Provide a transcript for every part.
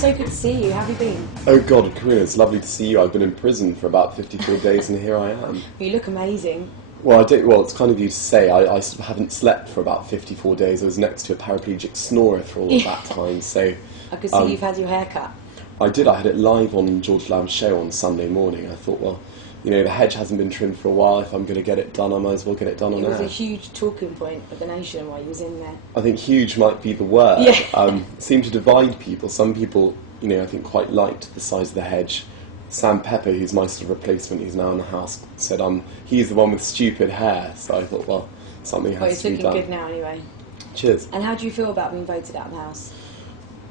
so good to see you. How have you been? Oh God, Corrina, it's lovely to see you. I've been in prison for about 54 days and here I am. You look amazing. Well, it's kind of you to say. I sort of haven't slept for about 54 days. I was next to a paraplegic snorer for all of that time, so... I could see you've had your hair cut. I did. I had it live on George Lamb's show on Sunday morning. I thought, well, you know, the hedge hasn't been trimmed for a while. If I'm going to get it done, I might as well get it done on air. It was a huge talking point of the nation while you was in there. I think huge might be the word. Yeah. Seemed to divide people. Some people, you know, I think quite liked the size of the hedge. Sam Pepper, who's my sort of replacement, who's now in the house, said he's the one with stupid hair. So I thought, well, something has to be done. Well, it's looking good now anyway. Cheers. And how do you feel about being voted out of the house?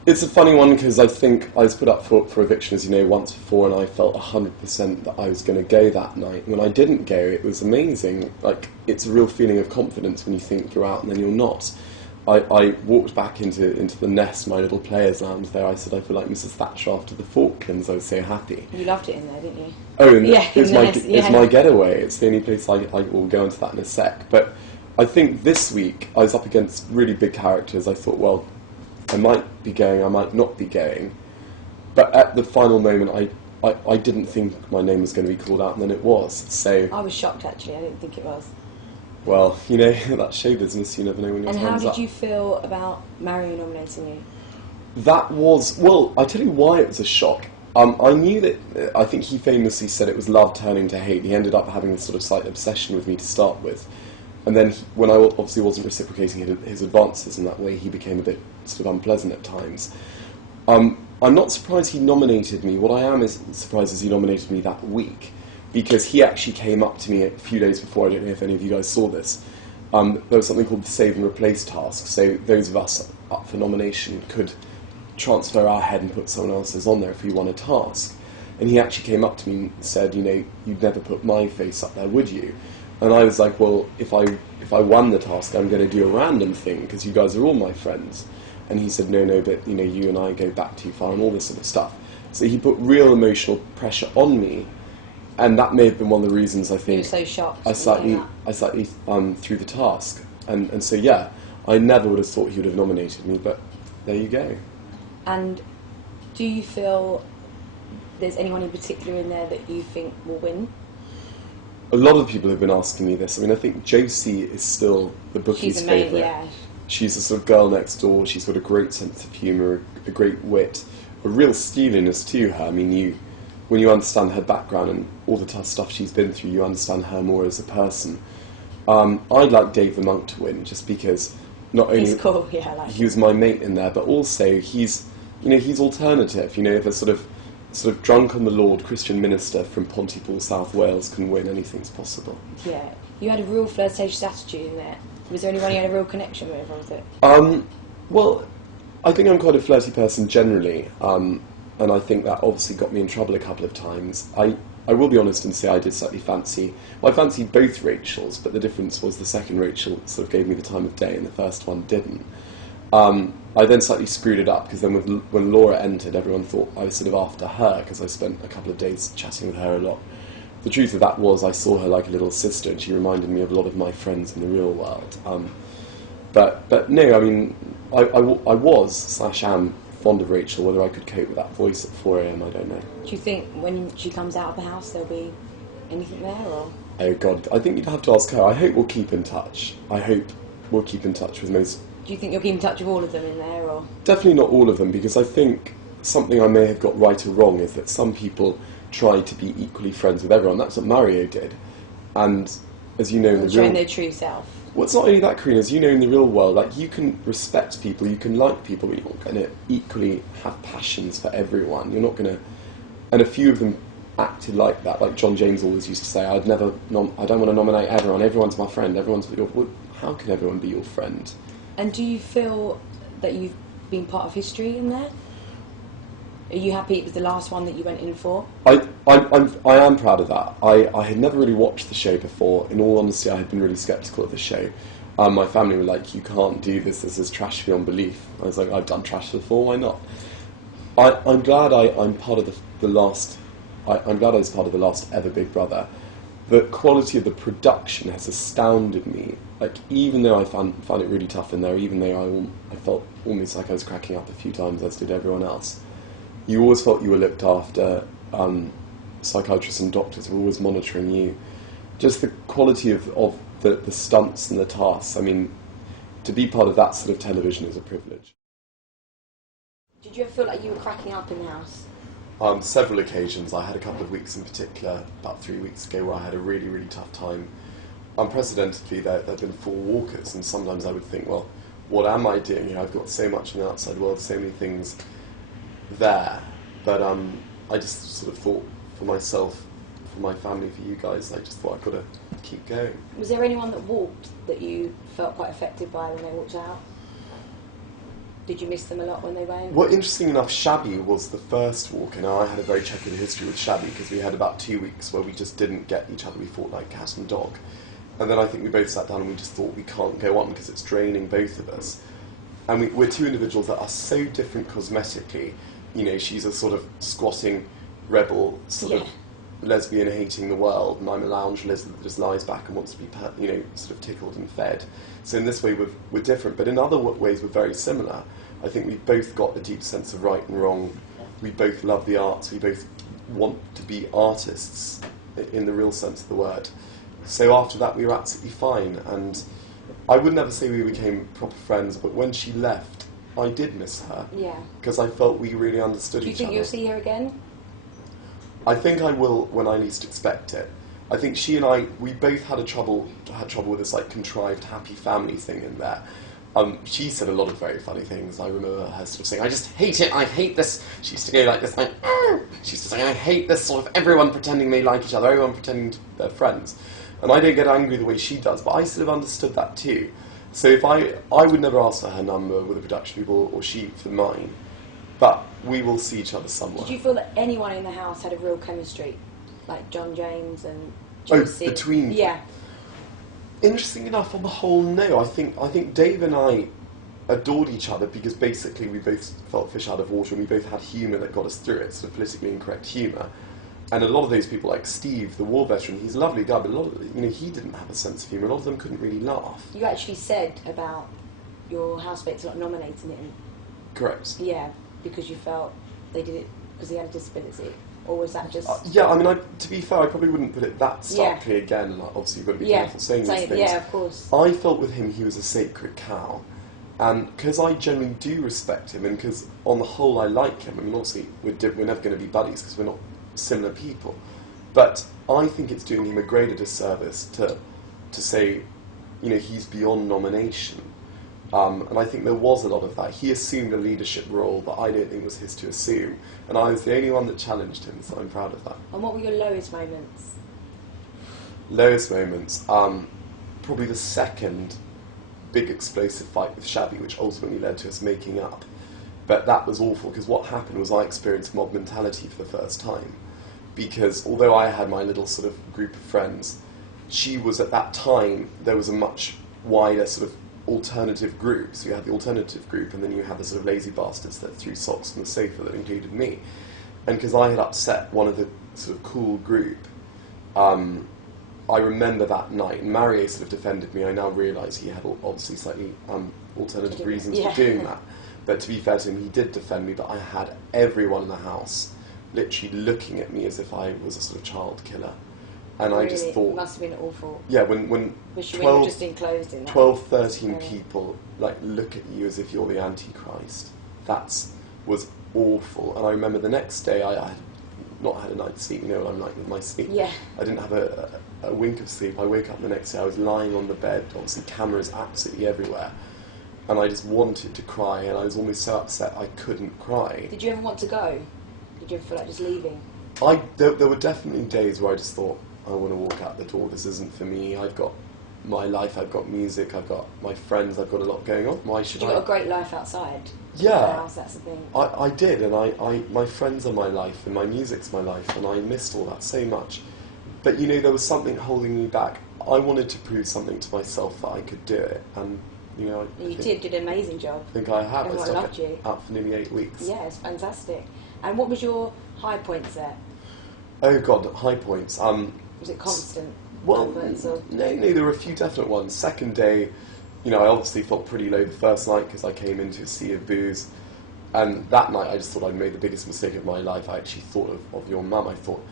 It's a funny one because I think I was put up for eviction, as you know, once before, and I felt 100% that I was going to go that night. When I didn't go, it was amazing. Like, it's a real feeling of confidence when you think you're out and then you're not. I walked back into the nest, my little players' lounge there. I said I feel like Mrs. Thatcher after the Falklands. I was so happy. You loved it in there, didn't you? Oh, and yeah, it's my getaway. It's the only place I will go into that in a sec. But I think this week I was up against really big characters. I thought, well, I might be going, I might not be going. But at the final moment, I didn't think my name was going to be called out, and then it was. So I was shocked, actually. I didn't think it was. Well, you know, that show business, you never know when your time's up. And how did you feel about Mario nominating you? That was, well, I tell you why it was a shock. I knew that, I think he famously said it was love turning to hate. He ended up having this sort of slight obsession with me to start with. And then when I obviously wasn't reciprocating his advances in that way, he became a bit sort of unpleasant at times. I'm not surprised he nominated me. What I am surprised is he nominated me that week, because he actually came up to me a few days before. I don't know if any of you guys saw this. There was something called the Save and Replace task. So those of us up for nomination could transfer our head and put someone else's on there if we won a task. And he actually came up to me and said, you know, you'd never put my face up there, would you? And I was like, well, if I won the task, I'm going to do a random thing, because you guys are all my friends. And he said, no, but, you know, you and I go back too far and all this sort of stuff. So he put real emotional pressure on me. And that may have been one of the reasons I think you were so shocked I slightly threw the task. And so, yeah, I never would have thought he would have nominated me, but there you go. And do you feel there's anyone in particular in there that you think will win? A lot of people have been asking me this. I mean, I think Josie is still the bookie's favourite. Yeah. She's a sort of girl next door. She's got a great sense of humour, a great wit, a real steeliness to her. I mean, when you understand her background and all the tough stuff she's been through, you understand her more as a person. I'd like Dave the Monk to win, just because not only he's cool, yeah, I like he was my mate in there, but also he's alternative. You know, if a sort of drunk on the Lord Christian minister from Pontypool, South Wales can win, anything's possible. Yeah, you had a real flirtatious attitude in there. Was there anyone you had a real connection with, or was it? Well, I think I'm quite a flirty person generally. And I think that obviously got me in trouble a couple of times. I will be honest and say I did slightly fancy... Well, I fancied both Rachels, but the difference was the second Rachel sort of gave me the time of day and the first one didn't. I then slightly screwed it up, because then when Laura entered, everyone thought I was sort of after her, because I spent a couple of days chatting with her a lot. The truth of that was I saw her like a little sister, and she reminded me of a lot of my friends in the real world. But no, I mean, I was/am fond of Rachel. Whether I could cope with that voice at 4 AM, I don't know. Do you think when she comes out of the house there'll be anything there, or...? Oh God, I think you'd have to ask her. I hope we'll keep in touch. I hope we'll keep in touch with most... Do you think you'll keep in touch with all of them in there, or...? Definitely not all of them, because I think something I may have got right or wrong is that some people try to be equally friends with everyone. That's what Mario did. And as you know, in the real... showing their true self. Well, it's not only that, Corrina. As you know, in the real world, like, you can respect people, you can like people, but you're not going to equally have passions for everyone. You're not going to... And a few of them acted like that. Like John James always used to say, I don't want to nominate everyone. Everyone's my friend. Well, how can everyone be your friend? And do you feel that you've been part of history in there? Are you happy it was the last one that you went in for? I am proud of that. I had never really watched the show before. In all honesty, I had been really sceptical of the show. My family were like, you can't do this is trash beyond belief. I was like, I've done trash before, why not? I'm glad I'm part of the last... I'm glad I was part of the last ever Big Brother. The quality of the production has astounded me. Like, even though I found it really tough in there, even though I felt almost like I was cracking up a few times, as did everyone else, you always felt you were looked after. Psychiatrists and doctors were always monitoring you. Just the quality of the stunts and the tasks. I mean, to be part of that sort of television is a privilege. Did you ever feel like you were cracking up in the house? Several occasions. I had a couple of weeks in particular, about 3 weeks ago, where I had a really, really tough time. Unprecedentedly, there have been 4 walkers, and sometimes I would think, well, what am I doing here? I've got so much in the outside world, so many things there. But I just sort of thought, for myself, for my family, for you guys, I just thought I've got to keep going. Was there anyone that walked that you felt quite affected by when they walked out? Did you miss them a lot when they went? Well, interesting enough, Shabby was the first walker. Now, I had a very checkered history with Shabby because we had about 2 weeks where we just didn't get each other. We fought like cat and dog. And then I think we both sat down and we just thought we can't go on because it's draining both of us. And we're 2 individuals that are so different cosmetically. You know, she's a sort of squatting rebel, sort of lesbian hating the world, and I'm a lounge lizard that just lies back and wants to be, sort of tickled and fed. So in this way we're different, but in other ways we're very similar. I think we've both got a deep sense of right and wrong. We both love the arts. We both want to be artists in the real sense of the word. So after that we were absolutely fine, and I would never say we became proper friends, but when she left, I did miss her. Yeah. Because I felt we really understood each other. Do you think you'll see her again? I think I will when I least expect it. I think she and I, we both had trouble with this like contrived happy family thing in there. She said a lot of very funny things. I remember her sort of saying, "I just hate it. I hate this." She used to go like this, like, she used to say, "I hate this sort of everyone pretending they like each other, everyone pretending they're friends." And I don't get angry the way she does, but I sort of understood that too. So if I would never ask for her number with the production people, or she for mine. But we will see each other somewhere. Did you feel that anyone in the house had a real chemistry? Like John James and Josie? Oh, between... Yeah. Interesting enough, on the whole, no. I think Dave and I adored each other because basically we both felt fish out of water and we both had humour that got us through it, sort of politically incorrect humour. And a lot of those people, like Steve, the war veteran, he's a lovely guy, but a lot of, he didn't have a sense of humour. A lot of them couldn't really laugh. You actually said about your housemates not nominating him. Correct. Yeah. Because you felt they did it because he had a disability, or was that just? Yeah, I mean, to be fair, I probably wouldn't put it that starkly again. And obviously, you've got to be careful saying these things. Yeah, of course. I felt with him he was a sacred cow, and because I generally do respect him, and because on the whole I like him. I mean, obviously we're never going to be buddies because we're not similar people, but I think it's doing him a greater disservice to say, he's beyond nomination. And I think there was a lot of that. He assumed a leadership role that I don't think was his to assume. And I was the only one that challenged him, so I'm proud of that. And what were your lowest moments? Lowest moments? Probably the second big explosive fight with Shabby, which ultimately led to us making up. But that was awful, because what happened was I experienced mob mentality for the first time. Because although I had my little sort of group of friends, she was at that time, there was a much wider sort of alternative group. So you had the alternative group, and then you had the sort of lazy bastards that threw socks on the sofa that included me. And because I had upset one of the sort of cool group, I remember that night, and Mario sort of defended me. I now realise he had obviously slightly alternative reasons for doing that. But to be fair to him, he did defend me, but I had everyone in the house literally looking at me as if I was a sort of child killer. And really? I just thought... It must have been awful. Yeah, when 12, just enclosed in that. 12, 13 people look at you as if you're the Antichrist. That was awful. And I remember the next day I had not had a night's sleep. You know what I'm like with my sleep. Yeah. I didn't have a wink of sleep. I woke up the next day, I was lying on the bed, obviously cameras absolutely everywhere. And I just wanted to cry, and I was almost so upset I couldn't cry. Did you ever want to go? Did you ever feel like just leaving? There were definitely days where I just thought, I want to walk out the door, this isn't for me. I've got my life, I've got music, I've got my friends, I've got a lot going on. Why should I? You got a great life outside. Yeah. The house, that's the thing. I did, and my friends are my life, and my music's my life, and I missed all that so much. But there was something holding me back. I wanted to prove something to myself that I could do it, and you did an amazing job. I think I have. Everyone loved you. Out for nearly 8 weeks. Yeah, it's fantastic. And what was your high points there? Oh God, high points. Was it constant? Well, no, there were a few definite ones. Second day, I obviously felt pretty low the first night because I came into a sea of booze. And that night I just thought I'd made the biggest mistake of my life. I actually thought of your mum. I thought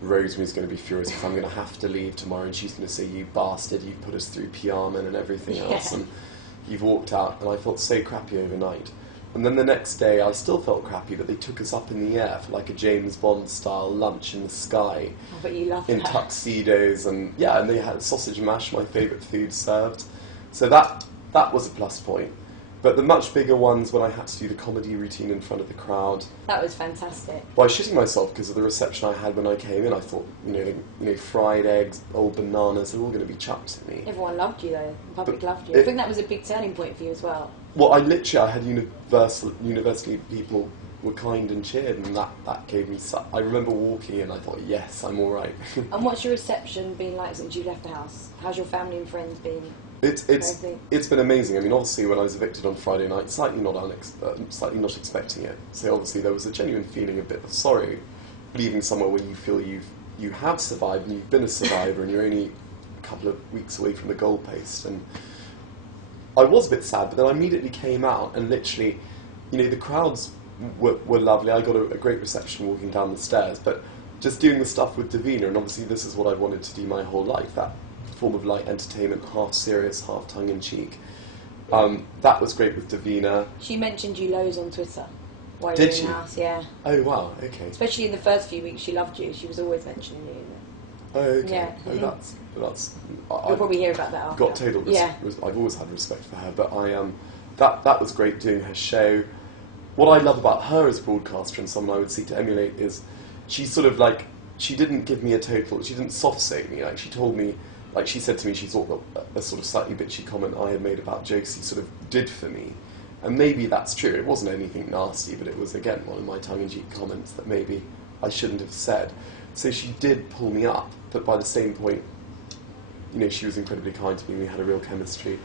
Rosemary's going to be furious if I'm going to have to leave tomorrow, and she's going to say, you bastard, you've put us through PR men and everything else, and you've walked out. And I felt so crappy overnight. And then the next day I still felt crappy, but they took us up in the air for like a James Bond style lunch in the sky. Oh, but you loved in that. Tuxedos, and and they had sausage mash, my favourite food, served. So that was a plus point. But the much bigger ones, when I had to do the comedy routine in front of the crowd. That was fantastic. Well, I was shitting myself because of the reception I had when I came in. I thought, fried eggs, old bananas, they're all going to be chucked at me. Everyone loved you though. The public loved you. I think that was a big turning point for you as well. Well, I had universally people were kind and cheered, and that gave me I remember walking in, I thought, yes, I'm all right. And what's your reception been like since you left the house? How's your family and friends been? It's been amazing. I mean, obviously, when I was evicted on Friday night, slightly not expecting it. So obviously, there was a genuine feeling, a bit of sorrow, leaving somewhere where you feel you have survived and you've been a survivor, and you're only a couple of weeks away from the goalpost. And I was a bit sad, but then I immediately came out, and literally, the crowds were lovely. I got a great reception walking down the stairs, but just doing the stuff with Davina, and obviously this is what I've wanted to do my whole life, that form of light entertainment, half serious, half tongue-in-cheek. That was great with Davina. She mentioned you loads on Twitter while you were Did in she? the house, yeah. Oh, wow, okay. Especially in the first few weeks, she loved you. She was always mentioning you. Oh, okay. Yeah. Oh, that's... You'll probably hear about that after. Got total I've always had respect for her, but that was great doing her show. What I love about her as a broadcaster and someone I would seek to emulate is she sort of she didn't give me she didn't soft-say me. She told me, she said to me, she thought that a sort of slightly bitchy comment I had made about Josie sort of did for me. And maybe that's true. It wasn't anything nasty, but it was, again, one of my tongue-in-cheek comments that maybe I shouldn't have said. So she did pull me up, but by the same point, she was incredibly kind to me. We had a real chemistry.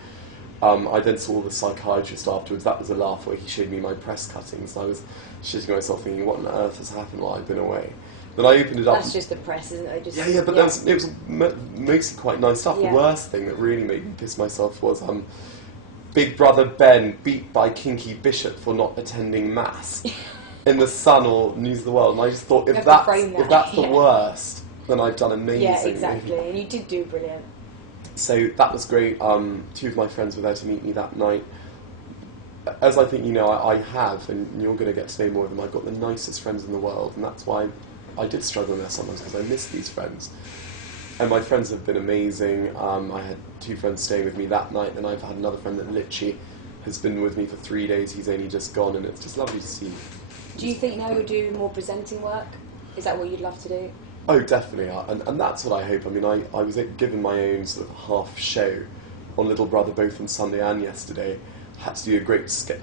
I then saw the psychiatrist afterwards. That was a laugh where he showed me my press cuttings. I was shitting myself thinking, what on earth has happened while I've been away? Then I opened it up. That's just the press, isn't it? But it was mostly quite nice stuff. Yeah. The worst thing that really made me piss myself was Big Brother Ben beat by Kinky Bishop for not attending Mass in The Sun or News of the World. And I just thought, if that's the worst, then I've done amazing. Yeah, exactly. And you did do brilliant. So that was great. Two of my friends were there to meet me that night. As I think I have, and you're going to get to know more of them, I've got the nicest friends in the world, and that's why I did struggle there sometimes, because I miss these friends. And my friends have been amazing. I had two friends staying with me that night, and I've had another friend that literally has been with me for 3 days. He's only just gone, and it's just lovely to see. Do you think now you'll do more presenting work? Is that what you'd love to do? Oh, definitely, and that's what I hope. I mean, I was given my own sort of half show on Little Brother both on Sunday and yesterday. I had to do a great skit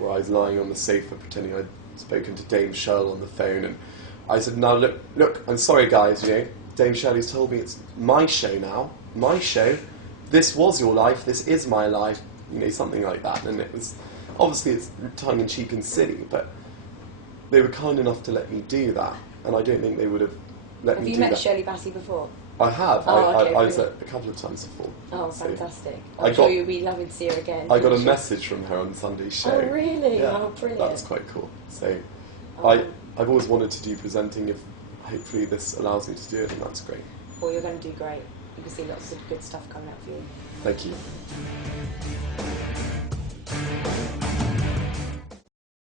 where I was lying on the sofa pretending I'd spoken to Dame Shirley on the phone, and I said, "Now look, I'm sorry guys, Dame Shirley's told me it's my show now, my show. This was your life, this is my life," something like that. And it was, obviously it's tongue-in-cheek and silly, but they were kind enough to let me do that, and I don't think they would have let me do that. Have you met Shirley Bassey before? I have. Oh, okay, I was there a couple of times before. Oh, fantastic. I'm sure you'll be loving to see her again. I got a message from her on Sunday's show. Oh, really? Yeah, oh, brilliant. That was quite cool. So I've always wanted to do presenting. If hopefully this allows me to do it, and that's great. Well, you're going to do great. You can see lots of good stuff coming out for you. Thank you.